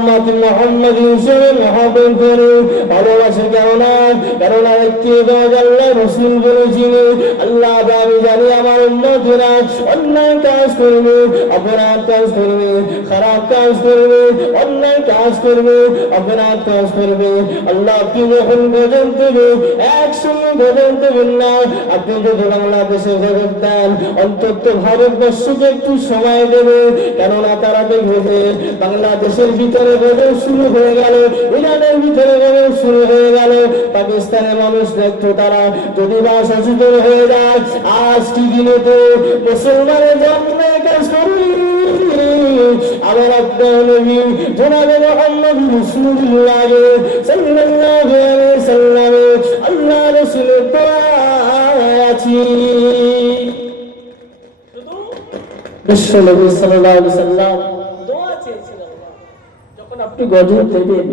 উম্মত মুহাম্মদ হিসেবে মহব্বত করে ভালোবাসে। কেননা একটি আল্লাহ রাসূল বলেছেন, আল্লাহ আমি জানি আমার উম্মতরা অন্যায় কাজ করবে, অপরাধ কাজ করবে, খারাপ কাজ করবে, অন্যায় কাজ করবে, অপরাধ কাজ করবে। আল্লাহ আপনি যখন গজব দেবে একসঙ্গে গজব দেবেন না। আপনি যদি বাংলাদেশে গজব দেন অন্তত ভারতবর্ষকে একটু সময় দেবে। কেননা তারা দেখবে যে বাংলাদেশের ভিতরে গজব শুরু হয়ে গেল, ইরানের ভিতরে গজব শুরু হয়ে গেল, পাকিস্তানের মানুষ দেখতো তারা যদি বা সচেতন হয়ে যায়। আজকে দিনে তো মুসলমানের জন্য কাজ করি আমার আপনার নবী জনাবে মুহাম্মদ রাসূলুল্লাহ সাল্লাল্লাহু আলাইহি ওয়াসাল্লাম আল্লাহ রাসূলের দোয়ায় আছি। বিশ্ব নবী সাল্লাল্লাহু আলাইহি ওয়াসাল্লাম দোয়া চেয়েছিলেন যখন আপনি গজব দেবেন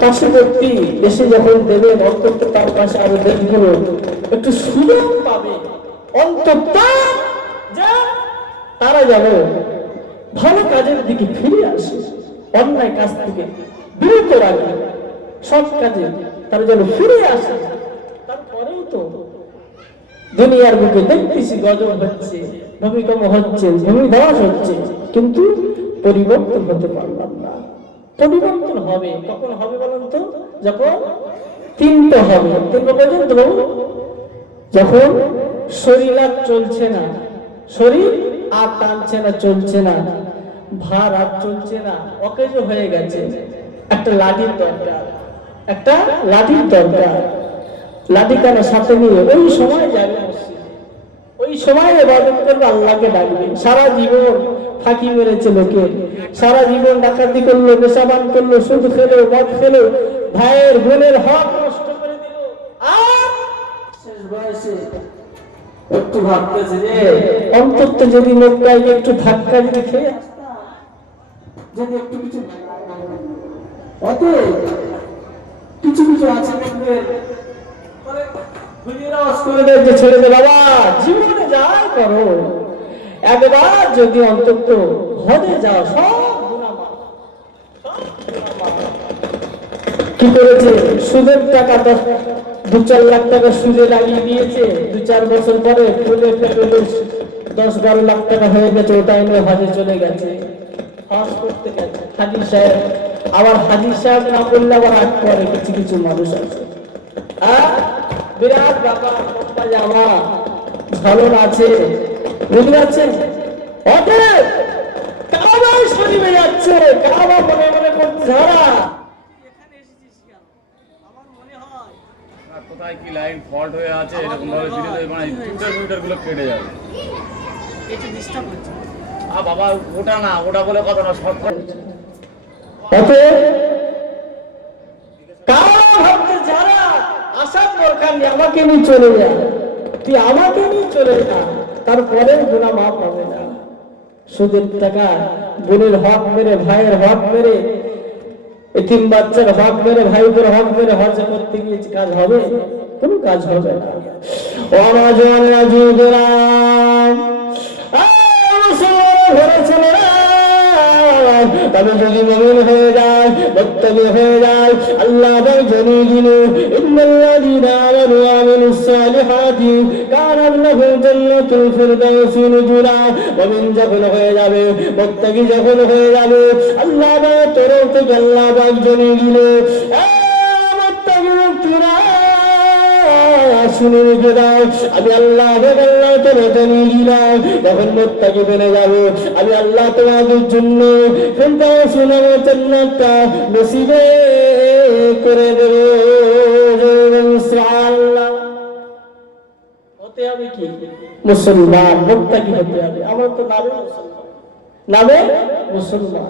পার্শ্ববর্তী দেশে যখন দেবেন অন্তত তার পাশে আরো দেশগুলো একটু সুযোগ পাবে, অন্তত তারা যেন ভালো কাজের দিকে ফিরে আসে, অন্যায় কাজ থেকে বিরত রাখে, সৎ কাজে তারা যেন ফিরে আসে। তারপরেও তো দুনিয়ার বুকে দেখতেছি গজব হচ্ছে, ভূমিকম্প হচ্ছে, ভূমিধস হচ্ছে, কিন্তু পরিবর্তন হতে পারলাম না। পরিবর্তন হবে কখন হবে বলুন তো? যখন তিনটা হবে। তিনটা পর্যন্ত যখন শরীর আর চলছে না, শরীর আর টানছে না, চলছে না, ভার আর চলছে না, অকেজ হয়ে গেছে, একটা লাঠির দরকার, একটা লাঠির দরকার। লাঠি কানে সাথে নিয়ে ওই সময় যাবে, ওই সময় ইবাদত করবে, আল্লাহকে ডাকবে। সারা জীবন ফাঁকি মেরেছে লোকে, সারা জীবন ডাকাতি করলো, নেশাবান করলো, সুদ খেলো, মদ খেলো, ভাইয়ের বোনের হক নষ্ট করে দিল, আর শেষ বয়সে একটু ভাবতেছে যে অন্তত যদি লোকটাই একটু ধাক্কা যদি খেয়ে যদি একটু কিছু অতএব কিছু কিছু আছে দেখবে ছেড়ে দে বাবা, জীবনে যাই করো, একবার যদি অন্তত হজে যাও সব গুনাহ মাফ। কি করেছে? সুদের টাকা 2-4 লাখ টাকা সুদে লাগিয়ে দিয়েছে, 2-4 বছর পরে ফুলের টাকা 10-12 লাখ টাকা হয়ে গেছে, ওটাই নিয়ে হজে চলে গেছে, হজ করতে গেছে হাজি সাহেব। আবার হাজি সাহেব না বললে আবার আট করে কিছু কিছু মানুষ আছে, বিরাট বাবা লম্বা জামা ঝালন আছে, বুঝতে পারছেন? অতএব কাবায় শরীফে যাচ্ছে, কাবা মনে মনে করতে ঝাড়া এখানে এসেছিস কেন? আমার মনে হয় কোথায় কি লাইন ফল্ট হয়ে আছে, এরকম ভাবে ভিডিও মানে মিটার গুলো কেটে যাবে, এটা ডিস্টার্ব হচ্ছে। বাবা ওটা না, ওটা বলে কথা না, শর্ট করছে। অতএব কাবা ভাবতে ঝাড়া আসার দরকার নেই, আমাকে নিয়ে চলে যা, তুই আমাকে নিয়ে চলে যা, তারপরে গুনাহ মাফ হবে না। সুদের টাকা, বোনের হক মেরে, ভাইয়ের হক মেরে, এতিম বাচ্চার হক মেরে, ভাইদের হক মেরে হজ করতে গিয়েছে, কাজ হবে? কোনো কাজ হবে না। তবে যদি মুমিন হয়ে যায়, মুত্তাকি হয়ে যায়, আল্লাহ তাআলা জানিয়ে দিল ইন্নাল্লাযীনা আমানু ওয়া আমিলুস সালিহাতি কানাত লাহুম জান্নাতুল ফিরদাউসি নুজুলা। মুমিন যখন হয়ে যাবে, মুত্তাকি যখন হয়ে যাবে, আল্লাহ তাআলা তরফ থেকে আল্লাহ পাক জানিয়ে দিল শুনে রেখে দাও, আমি আল্লাহ তোমাকে জানিয়ে দিলাম, যখন মুত্তাকি বনে যাবে আমি আল্লাহ তোমাদের জন্য ফিরদাউস নামের জান্নাতটা নসিব করে দেব। সুবহানাল্লাহ। হতে হবে কি? মুসলমান, মুত্তাকি হতে হবে। আমার তো নামে মুসলমান, নামে মুসলমান।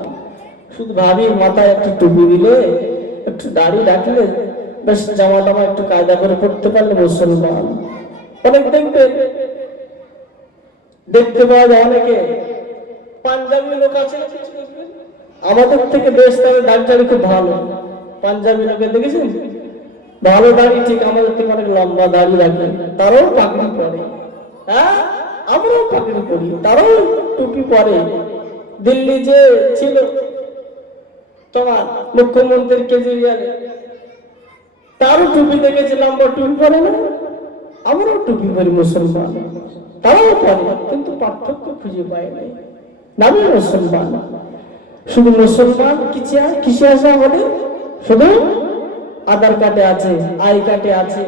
শুধু ভাবি মাথায় একটু টুপি দিলে, একটু দাড়ি রাখলে, বেশ জামা টামা একটু কায়দা করে পড়তে পারলে মুসলমান। অনেক দেখতে পাওয়া যায় অনেকে পাঞ্জাবি লোক আছে, আমাদের থেকে বেশ তাদের দাড়ি খুব ভালো। পাঞ্জাবি লোকের দেখেছেন ভালো দাড়ি, ঠিক আমাদের থেকে অনেক লম্বা দাড়ি রাখে, তারাও পাগড়ি পরে। হ্যাঁ, আমরাও পাগড়ি পরি, তারাও টুপি পরে। দিল্লি যে ছিল তোমার মুখ্যমন্ত্রী কেজরিওয়াল তারও টুপি দেখেছে, লম্বা টুপি পরে না, আমরাও টুপি পরি মুসলমান, তারাও পরে, কিন্তু পার্থক্য খুঁজে পায় নাই, নামে মুসলমান। শুধু মুসলমান কিসে আছে আমাদের? শুধু আধার কার্ডে আছে, আই কার্ডে আছে,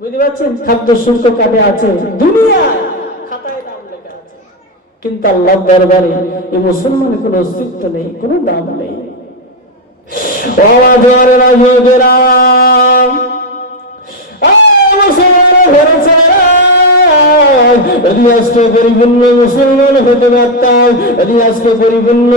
বুঝতে পারছেন, খাদ্য শুল্ক কার্ডে আছে, দুনিয়ায় খাতায় নাম লেখা আছে, কিন্তু আল্লাহর দরবারে এই মুসলমানের কোনো অস্তিত্ব নেই, কোনো নাম নেই। আজকে পরিপূর্ণ মুসলমান হতে পারতাম, যদি আজকে পরিপূর্ণ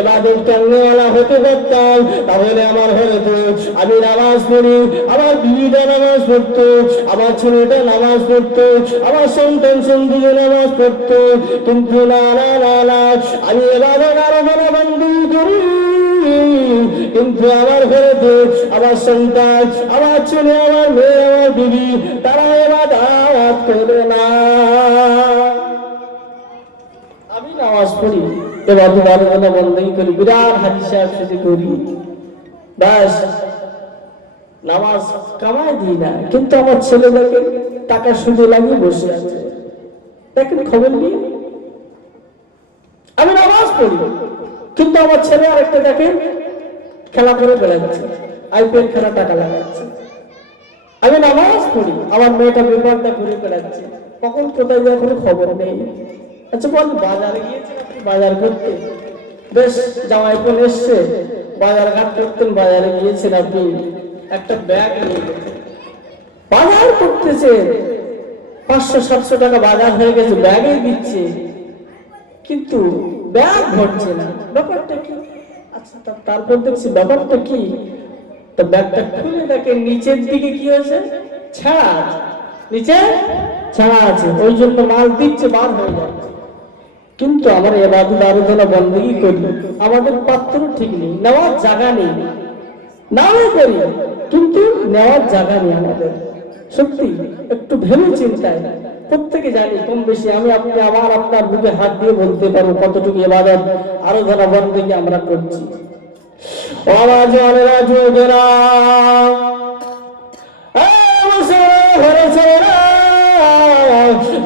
এবাদত করনেওয়ালা হতে পারতাম, তাহলে আমার হয়তো আমি নামাজ পড়ি, আমার বিবিটা নামাজ পড়তো, আমার ছেলেটা নামাজ পড়তো, আমার সন্তান সন্তান নামাজ পড়তো, কিন্তু না না না না, আমি এবাদত আরো বন্ধ করি, কিন্তু আমার ঘরেতে আমার সন্তান, আমার ছেলে, আমার মেয়ে, আমার বিবি, তারা ইবাদত করে না। আমি নামাজ পড়ি, এবার তোমার কথা বন্ধই করি, বিরাট হাজি সাহেব সাথে করি, ব্যাস নামাজ কামাই দিই না, কিন্তু আমার ছেলেদেরকে টাকা সুদে লাগিয়ে বসে আছে, দেখেন খবর নিয়ে। আমি নামাজ পড়ি, কিন্তু আমার ছেলে আরেকটা দেখেন খেলা করে বেড়াচ্ছে, আইপিএল খেলা টাকা লাগাচ্ছে। আমি নামাজ পড়ি, আমার মেয়েটা বেপারটা ঘুরে বেড়াচ্ছে, কখন কোথায় যায় কোনো খবর নেই। আচ্ছা বল, বাজারে গিয়েছেন আপনি বাজার করতে? বেশ, জামাই বোন এসছে, বাজার ঘাট করতেন, বাজারে গিয়েছেন আপনি, একটা ব্যাগ নিয়ে গেছেন, বাজার করতেছে, 500-700 টাকা বাজার হয়ে গেছে, ব্যাগে দিচ্ছে, কিন্তু ব্যাগ ভরছে না, ব্যাপারটা কি? আচ্ছা তারপর দেখছি ব্যাপারটা কি, তো ব্যাগটা খুলে দেখে নিচের দিকে কি হয়েছে, ছাড়া আছে, নিচে ছাড়া আছে, ওই জন্য মাল দিচ্ছে, বার হয়ে যাচ্ছে। কিন্তু আমার ইবাদত আরাধনা বندگی করি, আমাদের পাত্র ঠিক নেই, নেওয়ার জায়গা নেই, নামে করি কিন্তু নেওয়ার জায়গা নেই আমাদের। সত্যি একটু ভেবে চিন্তায় প্রত্যেকে জানি কম বেশি, আমি আপনি আমার আপনার বুকে হাত দিয়ে বলতে পারবো কতটুকু ইবাদত আরাধনা বندگی আমরা করছি। আওয়াজ ওয়ালা যুগরা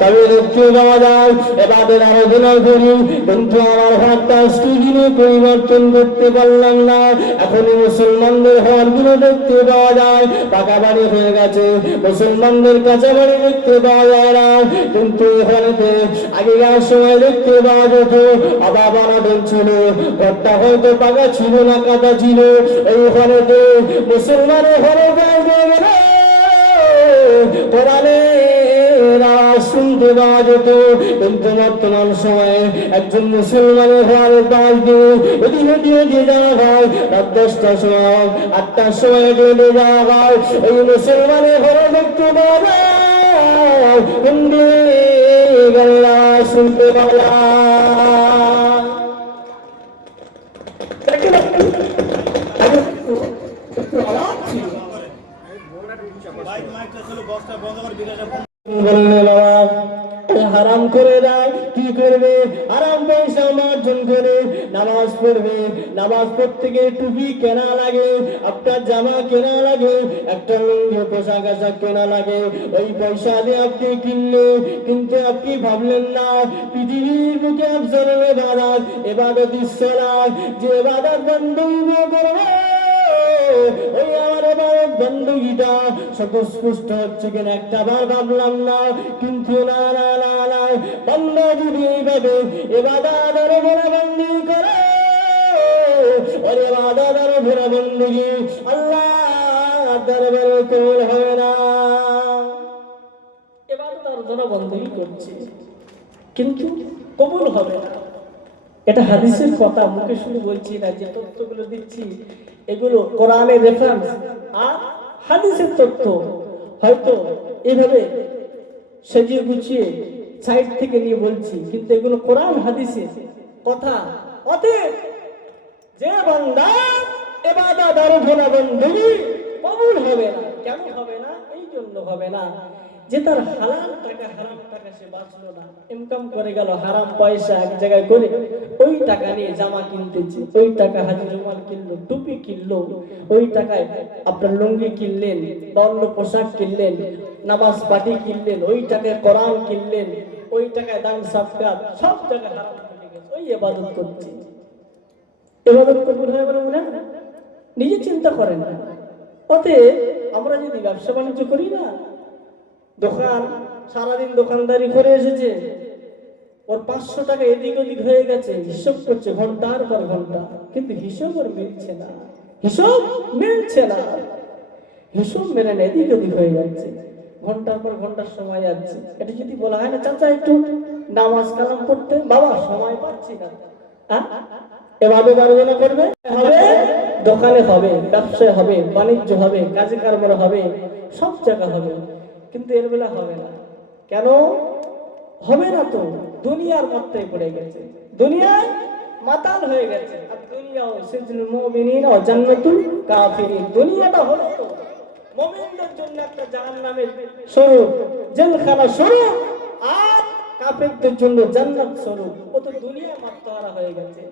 তবে দেখতে পাওয়া যায় এবাদের আরাধনা করি, কিন্তু আমার হাতটা স্টিদিনে পরিবর্তন করতে পারলাম না। এখন মুসলমানদের ঘরগুলো দেখতে পাওয়া যায় পাকা বাড়ি হয়ে গেছে, মুসলমানদের কাঁচা বাড়ি দেখতে পাওয়া যায় না, কিন্তু এখানেতে আগেকার সময় দেখতে পাওয়া যেত আবা বানাবেন ছিল, ঘরটা হয়তো পাকা ছিল না, কাঁচা ছিল, এইখানেতে মুসলমানের ঘরে গেলে শুনতে পাওয়া যেত, কিন্তু বর্তমান সময়ে একজন মুসলমানের ঘরে পাশ দিয়ে এদিকে দিয়ে যাওয়া হয়, রাত 10টার সময় 8টার সময় দিয়ে যাওয়া হয়, এই মুসলমানের ঘরে দেখতে পাওয়া যায় শুনতে পাওয়া হারাম করে দেয়, কি করবে? হারাম পয়সা অর্জন করে নামাজ পড়বে, নামাজ পড়তে গিয়ে টুপি কেনা লাগে, আপনার জামা কেনা লাগে, একটা লুঙ্গি পোশাক আশাক কেনা লাগে, ওই পয়সা দিয়ে আপনি কিনলে, কিন্তু আপনি ভাবলেন না পৃথিবীর বুকে আফজলে বাদাত এবাদত ইসলাম, যে বাদাত বন্ধ করবে ওই আমার এবাদত বন্দগিটা স্পষ্ট হচ্ছে কিনা একটা বার ভাবলাম না, কিন্তু না না না না, বান্দা যদি এইভাবে ইবাদত আর বন্দী করে, ওর ইবাদত আর বন্দী আল্লাহর দরবারে কবুল হবে না। ইবাদত আর বন্দী করছে কিন্তু কবুল হবে না, এটা হাদিসের কথা, মুখে শুনে বলছি না, যে তথ্যগুলো দিচ্ছি এগুলো কোরআনের রেফারেন্স আর হাদিসের তথ্য, হয়তো এইভাবে সাজিয়ে গুছিয়ে সাইড থেকে নিয়ে বলছি, কিন্তু এগুলো কোরআন হাদিসের কথা। অতএব যে বান্দা ইবাদত আর বন্দী কবুল হবে না, কেন হবে না? এই জন্য হবে না, যে তার হালাল টাকা হারাম টাকা সে বাঁচলো না, ইনকাম করে গেল হারাম পয়সা এক জায়গায় করে, ওই টাকা নিয়ে জামা কিনতেছে, ওই টাকা হাজি রুমাল কিনলো, টুপি কিনলো, ওই টাকায় আপনার লুঙ্গি কিনলেন বা অন্য পোশাক কিনলেন, নামাজ পাটি কিনলেন, ওই টাকায় কোরআন কিনলেন, ওই টাকায় দান সাদকাত সব টাকা হারাম হয়ে গেছে, ওই ইবাদত করছে। ইবাদত কবুল হয় বলে মনে হয়? নিজে চিন্তা করেন না। অতএব আমরা যদি ব্যবসা বাণিজ্য করি না, দোকান সারাদিন দোকানদারি করে এসেছে, ওর 500 টাকা এদিক ওদিক হয়ে গেছে, হিসাব করছে ঘন্টার পর ঘন্টা, কিন্তু হিসাব আর মিলছে না, হিসাব মিলছে না, হিসাব মেলে না, এদিক ওদিক হয়ে যাচ্ছে, ঘন্টার পর ঘন্টার সময় যাচ্ছে। এটা যদি বলা হয় না, চাচা একটু নামাজ কালাম পড়তে, বাবা সময় পাচ্ছি না, এভাবে আলোচনা করবে, হবে দোকানে হবে, ব্যবসায় হবে, বাণিজ্য হবে, কাজে কারবার হবে, সব জায়গা হবে, কিন্তু এর বেলা হবে না। কেন হবে না? তো দুনিয়ার মধ্যে পড়ে গেছে, দুনিয়ায় মাতাল হয়ে গেছে। আর দুনিয়াও সিজনুল মুমিনিন ওয়া জান্নাতুল কাফিরিন, দুনিয়াটা হলো তো মুমিনদের জন্য একটা জাহান্নামের স্বরূপ, জেলখানা স্বরূপ, আর কাফিরদের জন্য জান্নাত স্বরূপ। ও তো দুনিয়া মাত্তারা হয়ে গেছে।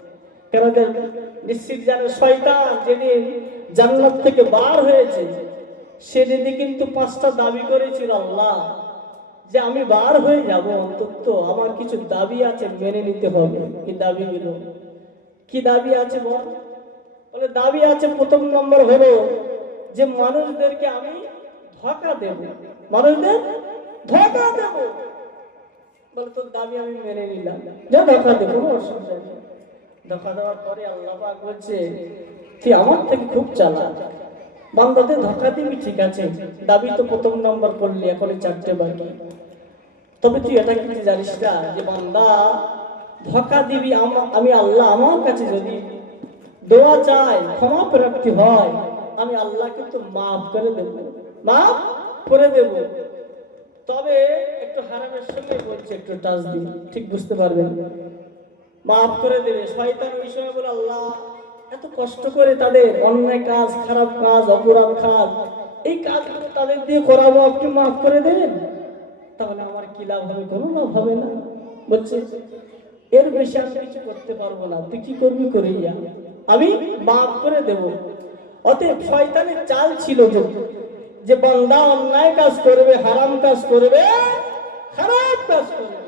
কেন নিশ্চিত জানে শয়তান যেদিন জান্নাত থেকে বার হয়েছে সেদিন কিন্তু 5টা দাবি করেছিল আল্লাহ, যে আমি বার হয়ে যাব, অন্তত আমার কিছু দাবি আছে মেনে নিতে হবে। কি দাবি গুলো? কি দাবি আছে বল? বলে দাবি আছে, প্রথম নম্বর হলো যে মানুষদেরকে আমি ধোঁকা দেব, মানুষদের ধোঁকা দেব। বলে তোর দাবি আমি মেনে নিলাম, যা ধোঁকা দেব, কোনো অসুবিধা নেই। ধোঁকা দেওয়ার পরে আল্লাহ পাক বলছে তুই আমার থেকে খুব চালাক, বান্দাদের ধোঁকা দিবি, ঠিক আছে, দাবি তো প্রথম নম্বর করলি, এখন 4টে বাকি। তবে তুই এটা কিন্তু জানিস না যে বান্দা ধোঁকা দিবি, আমি আল্লাহ আমার কাছে যদি দোয়া চাই, ক্ষমা প্রার্থী হয়, আমি আল্লাহ কিন্তু মাফ করে দেব, মাফ করে দেব। তবে একটু হারামের সঙ্গে বলছে, একটু টাচ দিন, ঠিক বুঝতে পারবেন, মাফ করে দেবে। শয়তান ওই সময় বলে আল্লাহ এত কষ্ট করে তাদের অন্যায় কাজ, খারাপ কাজ, অপরাধ কাজ, এই কাজগুলো তাদের দিয়ে করাবো, আপনি মাফ করে দেবেন, তাহলে আমার কি লাভ হবে? কোনো লাভ হবে না। বলছে এর বেশি আমি কিছু করতে পারবো না, তুই কি করবি করে যা, আমি মাফ করে দেব। অতএব শয়তানের চাল ছিল যে বান্দা অন্যায় কাজ করবে, হারাম কাজ করবে, খারাপ কাজ করবে,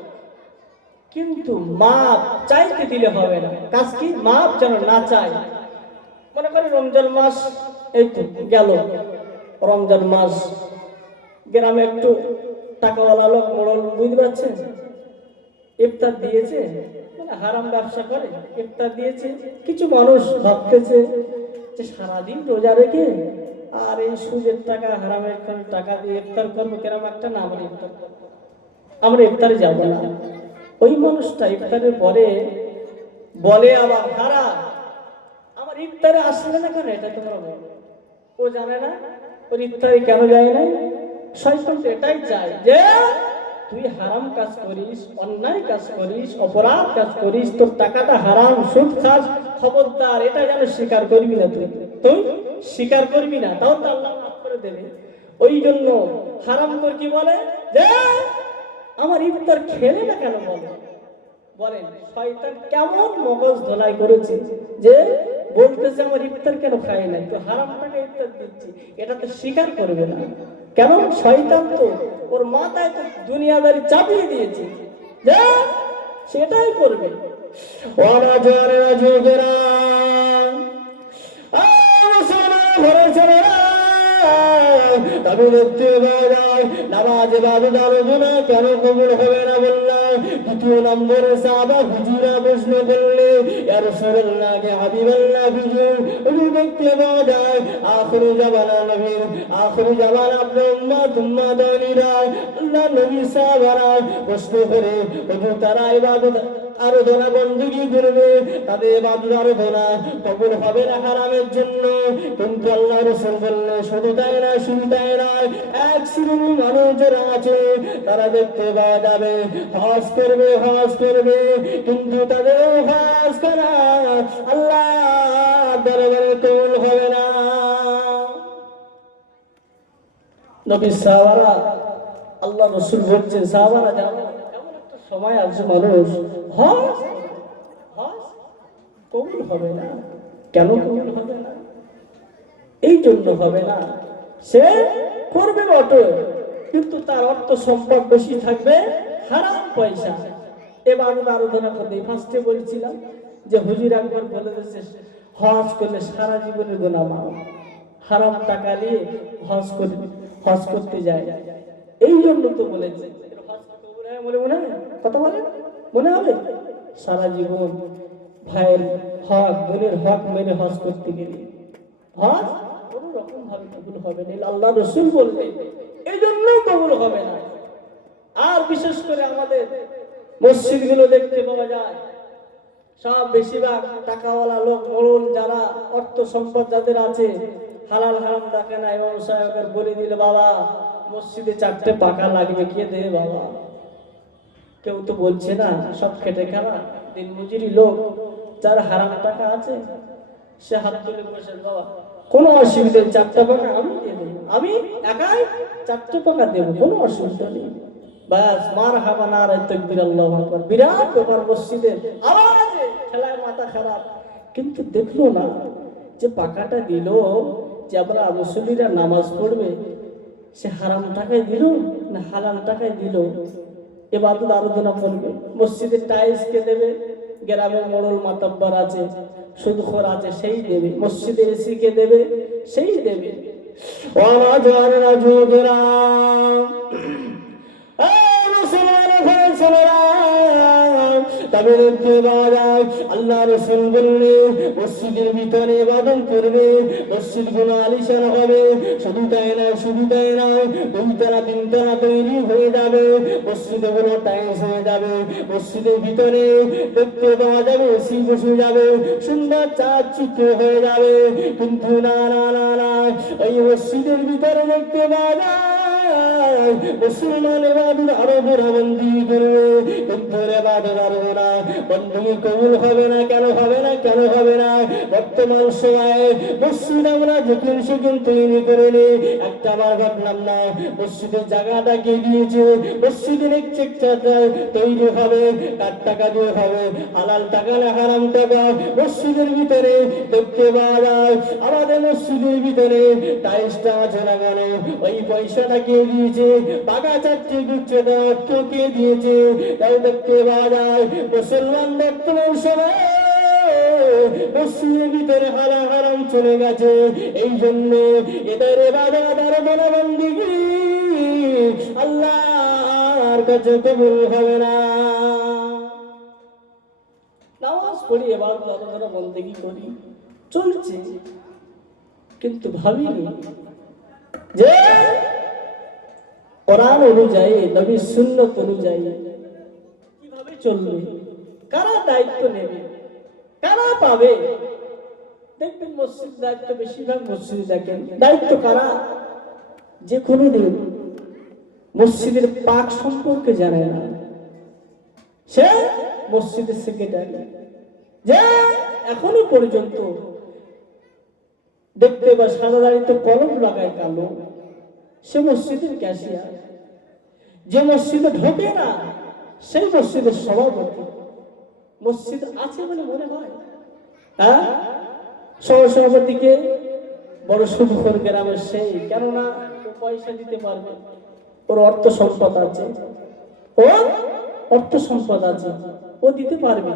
কিন্তু মাপ চাইতে দিলে হবে না। কাজ কি? মাপ যেন না চাই। মনে করি রমজান মাস এই তো গেল, রমজান মাস, গ্রামে একটু টাকাওয়ালা লোক মোড়ল, বুঝতে পারছেন, ইফতার দিয়েছে, মানে হারাম ব্যবসা করে, ইফতার দিয়েছে। কিছু মানুষ ভাবতেছে যে সারাদিন রোজা রেখে আর এই সুদের টাকা, হারামের টাকা দিয়ে ইফতার করবো, কেরম একটা না, আমরা ইফতারে যাবো না। ওই মানুষটা ইফতারের পরে বলে আবার, হারা আমার ইফতারে আসলে না কেন, এটা তোমরা বলো। ও জানে না ওর ইফতারে কেন যায় না। শয়তান তো এটাই চায় যে তুই হারাম কাজ করিস, অন্যায় কাজ করিস, অপরাধ কাজ করিস, তোর টাকাটা হারাম, সুদ খাস, খবরদার এটা যেন স্বীকার করবি না, তুই স্বীকার করবি না, তাও তো আল্লাহ মাফ করে দেবে। ওই জন্য হারাম করে কি বলে যে আমার ইফতার খেলে না কেন বলে। বলেন শয়তান কেমন মগজ ধোলাই করেছে যে বলতেছে আমার ইফতার কেন খাই নাই, তো হারাম টাকা ইফতার দিচ্ছি, এটা তো স্বীকার করবে না। কেন? শয়তান তো ওর মাথায় তো দুনিয়াদারি চাপিয়ে দিয়েছে যে সেটাই করবে। ওরা জোরে জোরা নামাজে বাবু আলোচনা কেন কবুল হবে না বললাম। দ্বিতীয় নম্বরে সাহাবা হুজুরা প্রশ্ন করলে ইয়া রাসূলুল্লাহ কে হাবিবাল্লাহ হুজুর, ওই দেখতে পাওয়া যায় আখির জামানা নবী, আখির জামানা আপনার উম্মত দানিরা আল্লাহ নবী সাহাবারা প্রশ্ন করে হুজুর তারা ইবাদত আরাধনা বندگی করবে, তাদের ইবাদত আরাধনা কবুল হবে না হারামের জন্য। কিন্তু আল্লাহ রাসূল বললেন শুধু তাই না, শুধু তাই না, এক শ্রেণীর মানুষ যারা আছে তারা দেখতে পাওয়া যাবে হজ করবে, হজ করবে, কিন্তু তাদের হজ করা আল্লাহ দরবারে কবুল হবে না। নবী সাহাবারা আল্লাহ রসুল বলছেন সাহাবারা যাও, এমন একটা সময় আসবে মানুষ হজ হজ কবুল হবে না। কেন কবুল হবে না? এই জন্য হবে না, সে করবে বটে কিন্তু তার অর্থ সম্পদ বেশি থাকবে, হারাম পয়সা। এবার আরাধনা করতে ফার্স্টে বলছিলাম যে হুজুর একবার বলে দিয়েছে হজ করলে সারা জীবনের গুনাহ মাফ। হারাম টাকা নিয়ে হজ করতে যায়, এই জন্য তো বলেছে মনে মনে কথা বলে মনে হবে সারা জীবন ভাইয়ের হক বোনের হক মেনে হজ করতে গেলে হজ কোনো রকম ভাবে কবুল হবে না। আল্লাহ রসুল বললেন এই জন্যই কবুল হবে না। আর বিশেষ করে আমাদের মসজিদ গুলো দেখতে পাওয়া যায় সব বেশিরভাগ টাকাওয়ালা লোক মোড়ল যারা অর্থ সম্পদ যাদের আছে হালাল হারাম দেখে না। ইমাম সাহেবের বলে দিলে বাবা মসজিদে 4টে পাকা লাগবে, কে দেবে বাবা? কেউ তো বলছে না, সব খেটে খাওয়া দিন মজুরি লোক যার হারাম টাকা আছে সে হাত তুলে বসে বাবা কোনো অসুবিধা নেই, 4টা পাকা আমি দিয়ে দেবো, আমি একাই 4টে পাকা দেবো, কোনো অসুবিধা নেই। বাস মার হাবা না রে তাকবীর আল্লাহু আকবার, বিরাট ব্যাপার মসজিদের আওয়াজে খেলায় মাথা খারাপ। কিন্তু দেখলো না যে পাকাটা দিল যে আমরা মুসল্লিরা নামাজ পড়বে, সে হারাম টাকায় দিল না হালাল টাকায় দিল? ইবাদত আরাধনা করবে, মসজিদের টাইলস কে দেবে? গ্রামের মোড়ল মাতাব্বার আছে, সুদখোর আছে, সেই দেবে। মসজিদের এসি কে দেবে? সেই দেবে। আল্লাহ রাসূল বললেন মসজিদের ভিতরে ইবাদত করবে, মসজিদ গুলো আলিশান হবে। শুধু তাই না 2তলা 3তলা তৈরি হয়ে যাবে, মসজিদে গুলো টাইলস হয়ে যাবে, মসজিদের ভিতরে দেখতে পাওয়া যাবে এসি বসে যাবে, সুন্দর চাকচিক্য হয়ে যাবে। কিন্তু না না না না, ওই মসজিদের ভিতরে দেখতে পাওয়া যায় মুসলমান ইবাদত আরো বন্দি করবে, কিন্তু ইবাদত আরাধনা বন্দি কবুল হবে না। কেন হবে না? কেন হবে না? বর্তমান সময়ে মসজিদ আমরা যখন সেখান তৈরি করে নি, একটা বার ভাবলাম না মসজিদের জায়গাটা কে দিয়েছে? মসজিদের তৈরি হবে কার টাকা দিয়ে হবে? হালাল টাকা না হারাম টাকা? মসজিদের ভিতরে দেখতে পাওয়া যায় আমাদের মসজিদের ভিতরে টাইলসটা আছে লাগানো, ওই পয়সাটা কে দিয়েছে? পাকা 4টে গুচ্ছে অর্থ কে দিয়েছে? তাই দেখতে পাওয়া যায় মুসলমান বর্তমান সময়ে মসজিদের ভিতরে হালাল হারাম চলে গেছে। এই জন্য এদের ইবাদত আর বন্দেগী আল্লাহর কাছে কবুল হবে না। নামাজ পড়ি, ইবাদত আর বন্দেগী করি, চলছে, কিন্তু ভাবিনি যে কোরআন অনুযায়ী নবীর সুন্নাত অনুযায়ী কিভাবে চলবে, কারা দায়িত্ব নেবে, কারা পাবে? দেখবেন মসজিদ দায়িত্ব বেশিরভাগ মসজিদে দেখেন দায়িত্ব কারা? যে কোনো দিন মসজিদের পাক সম্পর্কে জানে না, সে মসজিদের সেক্রেটারি। যে এখনো পর্যন্ত দেখতে বা সাদা দাড়িতে কলম লাগায় কালো, সে মসজিদের ক্যাশিয়ার। যে মসজিদে ঢোকে না সেই মসজিদের সভাপতি। মসজিদ আছে বলে মনে হয়, হ্যাঁ? সভাপতিকে বড় সুদখোর গ্রামের সেই, কেননা পয়সা দিতে পারবে, ওর অর্থ সম্পদ আছে, ওর অর্থ সম্পদ আছে, ও দিতে পারবে,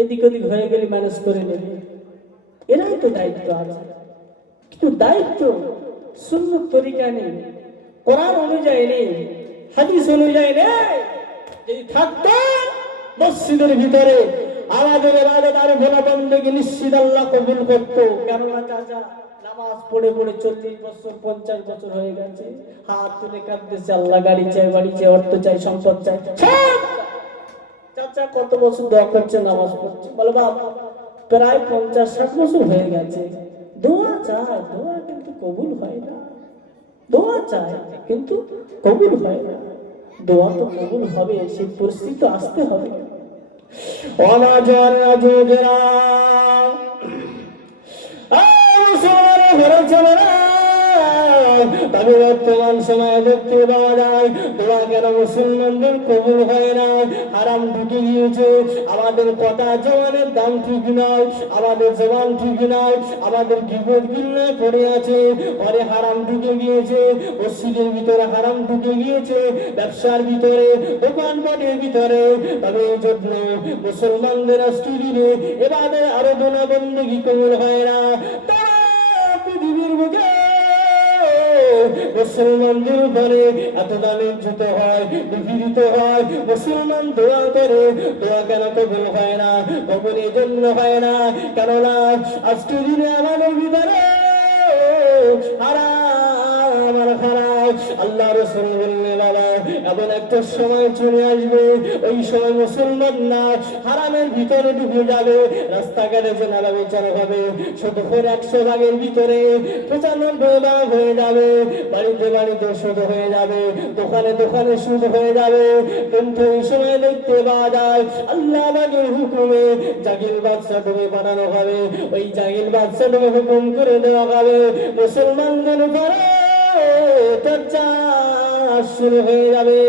এদিক ওদিক হয়ে গেলে ম্যানেজ করে নেবে। এরাই তো দায়িত্ব আছে, কিন্তু দায়িত্ব সুন্নাত তরিকা নেই, কোরআন অনুযায়ী নেই, হাদিস অনুযায়ী নেই। যদি থাকতো মসজিদের ভিতরে আমাদের ইবাদত আর বন্দেগী নিশ্চিত আল্লাহ কবুল করতো। কেননা চাচা নামাজ পড়ে পড়ে 40 বছর 50 বছর হয়ে গেছে, হাত তুলে কাঁদতেছে, আল্লাহ গাড়ি চাই, বাড়ি চাই, অর্থ চাই, সম্পদ চাই। চাচা কত বছর দোয়া করছে, নামাজ পড়ছে, বলে বাবা প্রায় 50-60 বছর হয়ে গেছে, দোয়া চায়, দোয়া কিন্তু কবুল হয় না। দোয়া চায় কিন্তু কবুল হয় না। দোয়া তো কবুল হবে, সেই পরিস্থিতি আসতে হবে। অনাজার যুগেরা মুসলমান ঘরে চলে না, যায়, তবে বর্তমান সময়ে দেখতে পাওয়া যায় দোয়া কেন মুসলমানদের কবুল হয় না। হারাম ঢুকে গিয়েছে, আমাদের কথা জবানের দাম ঠিক নয়, আমাদের জবান ঠিক নয়, আমাদের বিপদ কিল্লে পড়ে আছে, ঘরে হারাম ঢুকে গিয়েছে, মসজিদের ভিতরে হারাম ঢুকে গিয়েছে, ব্যবসার ভিতরে, দোকানপাটের ভিতরে। তবে এই জন্য মুসলমানদের আজকে দিনে এবারে আরাধনা বন্দেগী কবুল হয় না। তারা পৃথিবীর বুকে মুসলমানদের উপরে এত দানিজ্যিত হয়, নিপীড়িত হয়, মুসলমান দোয়া করে, দোয়া কেন কবুল হয় না? কবুল এই জন্য হয় না কেননা আজকে দিনে আমাদের ভিতরে হারাম আর খারাপ। আল্লাহ রাসূল বললেন বাবা এমন একটা সময় চলে আসবে, ওই সময় মুসলমান না হারামের ভিতরে ডুবে যাবে, রাস্তাঘাটে জেনারা বিচার হবে, শতকরা 100 ভাগের ভিতরে 95 ভাগ হয়ে যাবে, বাড়িতে বাড়িতে সুদ হয়ে যাবে, দোকানে দোকানে সুদ হয়ে যাবে। কিন্তু এই সময় দেখতে পাওয়া যায় আল্লাহ পাকের হুকুমে জাগির বাদশা তুমি বানানো হবে, ওই জাগির বাদশা তুমি হুকুম করে দেওয়া হবে, মুসলমানদের উপরে শুরু হয়ে যাবে।